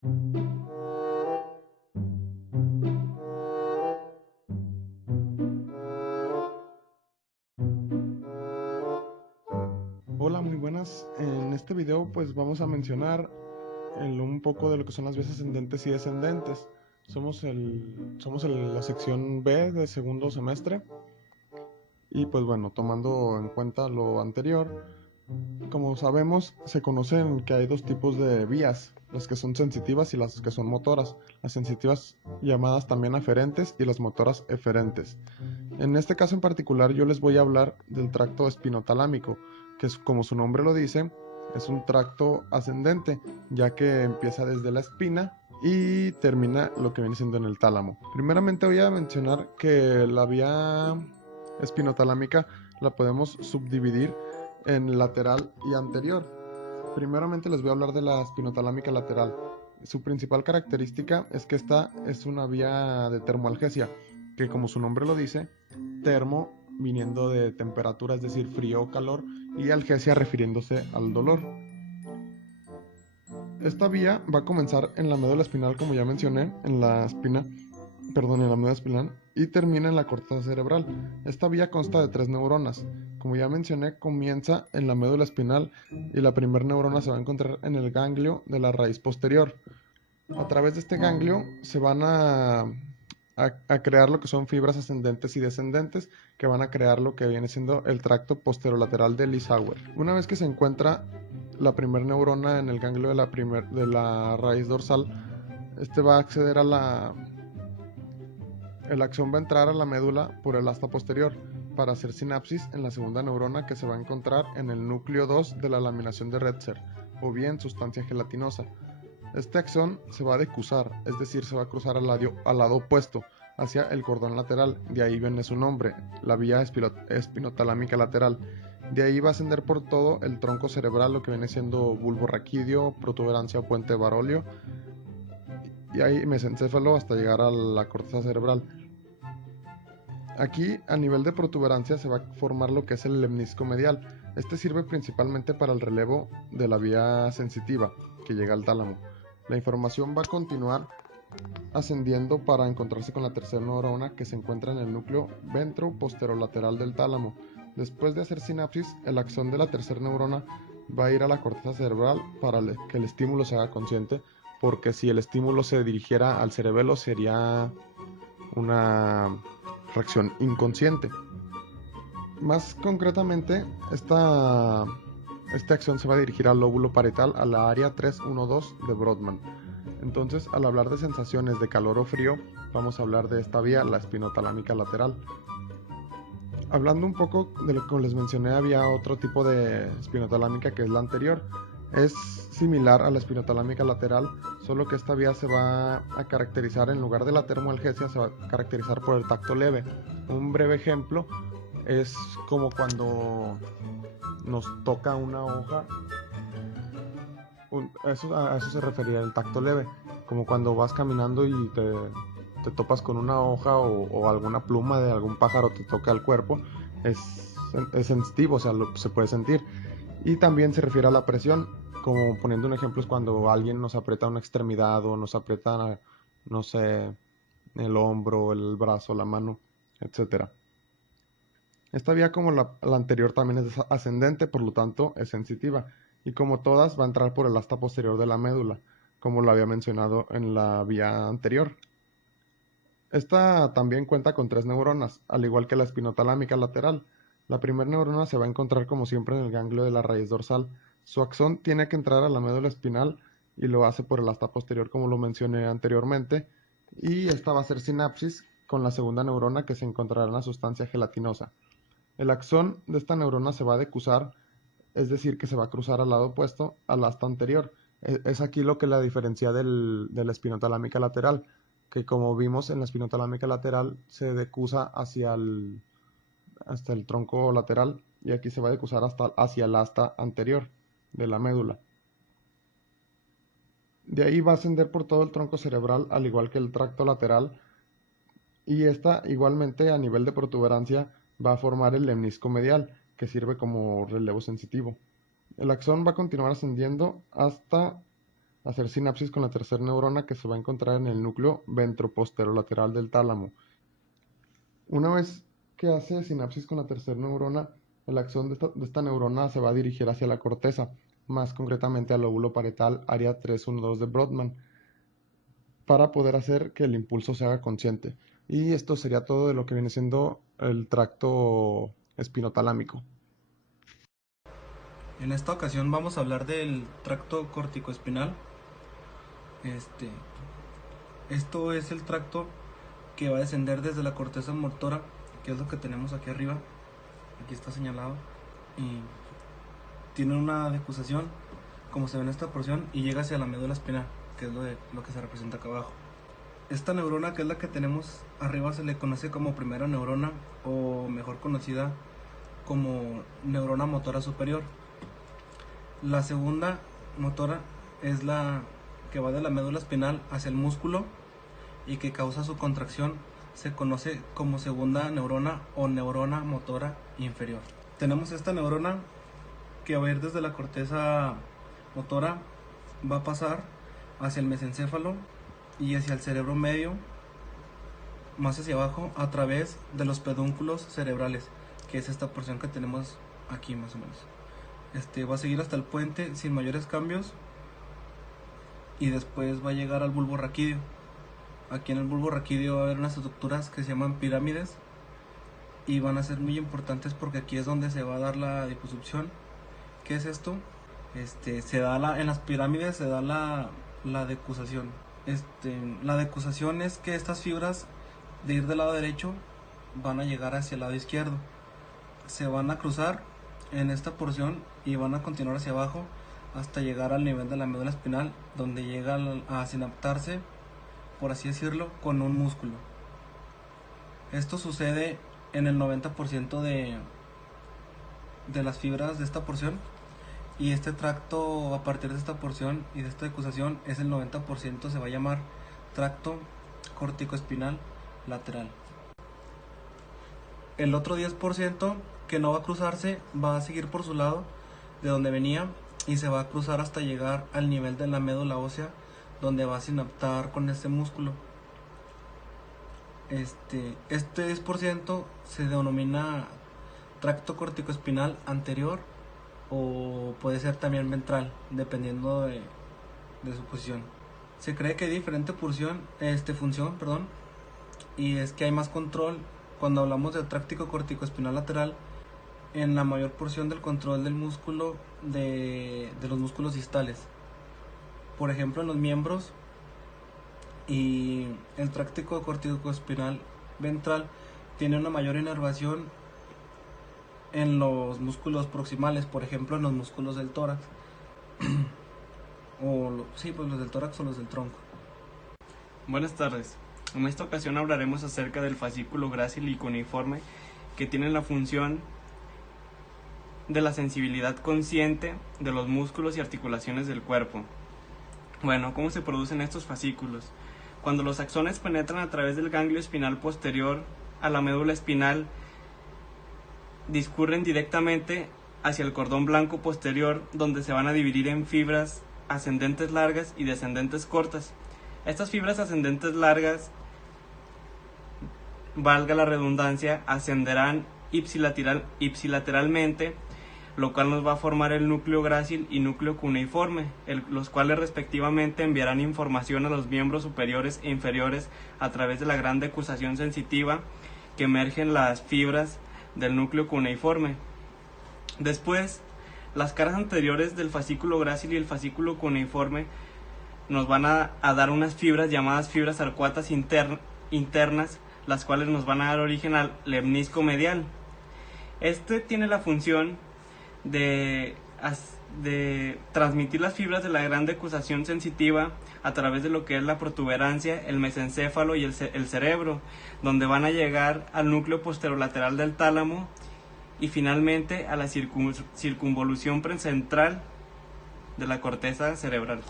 Hola, muy buenas. En este video pues vamos a mencionar un poco de lo que son las vías ascendentes y descendentes. La sección B de segundo semestre y pues bueno, tomando en cuenta lo anterior, como sabemos, se conocen que hay dos tipos de vías, las que son sensitivas y las que son motoras. Las sensitivas llamadas también aferentes y las motoras eferentes. En este caso en particular yo les voy a hablar del tracto espinotalámico, que es como su nombre lo dice, es un tracto ascendente, ya que empieza desde la espina y termina lo que viene siendo en el tálamo. Primeramente voy a mencionar que la vía espinotalámica la podemos subdividir en lateral y anterior. Primeramente les voy a hablar de la espinotalámica lateral. Su principal característica es que esta es una vía de termoalgesia, que como su nombre lo dice, termo viniendo de temperatura, es decir, frío o calor, y algesia refiriéndose al dolor. Esta vía va a comenzar en la médula espinal, como ya mencioné, en la médula espinal, y termina en la corteza cerebral. Esta vía consta de 3 neuronas. Como ya mencioné, comienza en la médula espinal y la primera neurona se va a encontrar en el ganglio de la raíz posterior. A través de este ganglio se van a crear lo que son fibras ascendentes y descendentes, que van a crear lo que viene siendo el tracto posterolateral de Lissauer. Una vez que se encuentra la primera neurona en el ganglio de la raíz dorsal, este va a acceder a el axón va a entrar a la médula por el asta posterior para hacer sinapsis en la segunda neurona, que se va a encontrar en el núcleo 2 de la laminación de Retzer, o bien sustancia gelatinosa. Este axón se va a decusar, es decir, se va a cruzar al lado opuesto, hacia el cordón lateral, de ahí viene su nombre, la vía espinotalámica lateral. De ahí va a ascender por todo el tronco cerebral, lo que viene siendo bulbo raquídeo, protuberancia o puente Barolio, y ahí mesencéfalo hasta llegar a la corteza cerebral. Aquí, a nivel de protuberancia, se va a formar lo que es el lemnisco medial. Este sirve principalmente para el relevo de la vía sensitiva, que llega al tálamo. La información va a continuar ascendiendo para encontrarse con la tercera neurona, que se encuentra en el núcleo ventro-posterolateral del tálamo. Después de hacer sinapsis, el axón de la tercera neurona va a ir a la corteza cerebral para que el estímulo se haga consciente, porque si el estímulo se dirigiera al cerebelo sería una reacción inconsciente. Más concretamente, esta acción se va a dirigir al lóbulo parietal, a la área 312 de Brodmann. Entonces, al hablar de sensaciones de calor o frío, vamos a hablar de esta vía, la espinotalámica lateral. Hablando un poco de lo que les mencioné, había otro tipo de espinotalámica, que es la anterior. Es similar a la espinotalámica lateral, solo que esta vía se va a caracterizar, en lugar de la termoalgesia, se va a caracterizar por el tacto leve. Un breve ejemplo es como cuando nos toca una hoja, a eso se refería el tacto leve, como cuando vas caminando y te topas con una hoja o alguna pluma de algún pájaro te toca el cuerpo, es sensitivo, o sea, se puede sentir. Y también se refiere a la presión, como poniendo un ejemplo, es cuando alguien nos aprieta una extremidad o nos aprieta, no sé, el hombro, el brazo, la mano, etcétera. Esta vía, como la anterior, también es ascendente, por lo tanto es sensitiva, y como todas va a entrar por el asta posterior de la médula, como lo había mencionado en la vía anterior. Esta también cuenta con 3 neuronas, al igual que la espinotalámica lateral. La primera neurona se va a encontrar como siempre en el ganglio de la raíz dorsal. Su axón tiene que entrar a la médula espinal y lo hace por el asta posterior, como lo mencioné anteriormente, y esta va a hacer sinapsis con la segunda neurona, que se encontrará en la sustancia gelatinosa. El axón de esta neurona se va a decusar, es decir, que se va a cruzar al lado opuesto al asta anterior. Es aquí lo que la diferencia de la espinotalámica lateral, que como vimos en la espinotalámica lateral se decusa hasta el tronco lateral, y aquí se va a decusar hacia el asta anterior de la médula. De ahí va a ascender por todo el tronco cerebral, al igual que el tracto lateral, y esta igualmente, a nivel de protuberancia, va a formar el lemnisco medial, que sirve como relevo sensitivo. El axón va a continuar ascendiendo hacer sinapsis con la tercera neurona que se va a encontrar en el núcleo ventroposterolateral del tálamo. Una vez que hace sinapsis con la tercera neurona, la acción de esta neurona se va a dirigir hacia la corteza, más concretamente al lóbulo parietal área 312 de Brodmann, para poder hacer que el impulso se haga consciente. Y esto sería todo de lo que viene siendo el tracto espinotalámico. En esta ocasión vamos a hablar del tracto corticoespinal. Esto es el tracto que va a descender desde la corteza motora, que es lo que tenemos aquí arriba. Aquí está señalado. Y tiene una decusación, como se ve en esta porción, y llega hacia la médula espinal, que es lo que se representa acá abajo. Esta neurona, que es la que tenemos arriba, se le conoce como primera neurona, o mejor conocida como neurona motora superior. La segunda motora es la que va de la médula espinal hacia el músculo y que causa su contracción. Se conoce como segunda neurona o neurona motora inferior. Tenemos esta neurona que va a ir desde la corteza motora, va a pasar hacia el mesencéfalo y hacia el cerebro medio, más hacia abajo, a través de los pedúnculos cerebrales, que es esta porción que tenemos aquí más o menos. Va a seguir hasta el puente sin mayores cambios y después va a llegar al bulbo raquídeo. Aquí en el bulbo raquídeo va a haber unas estructuras que se llaman pirámides y van a ser muy importantes porque aquí es donde se va a dar la liposucción. ¿Qué es esto? En las pirámides se da la decusación. La decusación es que estas fibras de ir del lado derecho van a llegar hacia el lado izquierdo. Se van a cruzar en esta porción y van a continuar hacia abajo hasta llegar al nivel de la médula espinal, donde llega a sinaptarse, por así decirlo, con un músculo. Esto sucede en el 90% de las fibras de esta porción, y este tracto, a partir de esta porción y de esta decusación, es el 90%, se va a llamar tracto corticoespinal lateral. El otro 10% que no va a cruzarse va a seguir por su lado de donde venía y se va a cruzar hasta llegar al nivel de la médula ósea, donde va a sinaptar con este músculo. Este 10% se denomina tracto corticoespinal anterior, o puede ser también ventral, dependiendo de su posición. Se cree que hay diferente función, y es que hay más control cuando hablamos de tracto corticoespinal lateral, en la mayor porción del control del músculo, de los músculos distales, por ejemplo en los miembros. Y el tracto corticoespinal ventral tiene una mayor inervación en los músculos proximales, por ejemplo en los músculos del tórax pues los del tórax o los del tronco. Buenas tardes. En esta ocasión hablaremos acerca del fascículo grácil y cuneiforme, que tiene la función de la sensibilidad consciente de los músculos y articulaciones del cuerpo. Bueno, ¿cómo se producen estos fascículos? Cuando los axones penetran a través del ganglio espinal posterior a la médula espinal, discurren directamente hacia el cordón blanco posterior, donde se van a dividir en fibras ascendentes largas y descendentes cortas. Estas fibras ascendentes largas, valga la redundancia, ascenderán ipsilateralmente, lo cual nos va a formar el núcleo grácil y núcleo cuneiforme, los cuales respectivamente enviarán información a los miembros superiores e inferiores a través de la gran decusación sensitiva que emergen las fibras del núcleo cuneiforme. Después, las caras anteriores del fascículo grácil y el fascículo cuneiforme nos van a dar unas fibras llamadas fibras arcuatas internas, las cuales nos van a dar origen al lemnisco medial. Este tiene la función de transmitir las fibras de la gran decusación sensitiva a través de lo que es la protuberancia, el mesencéfalo y el cerebro, donde van a llegar al núcleo posterolateral del tálamo y finalmente a la circunvolución precentral de la corteza cerebral.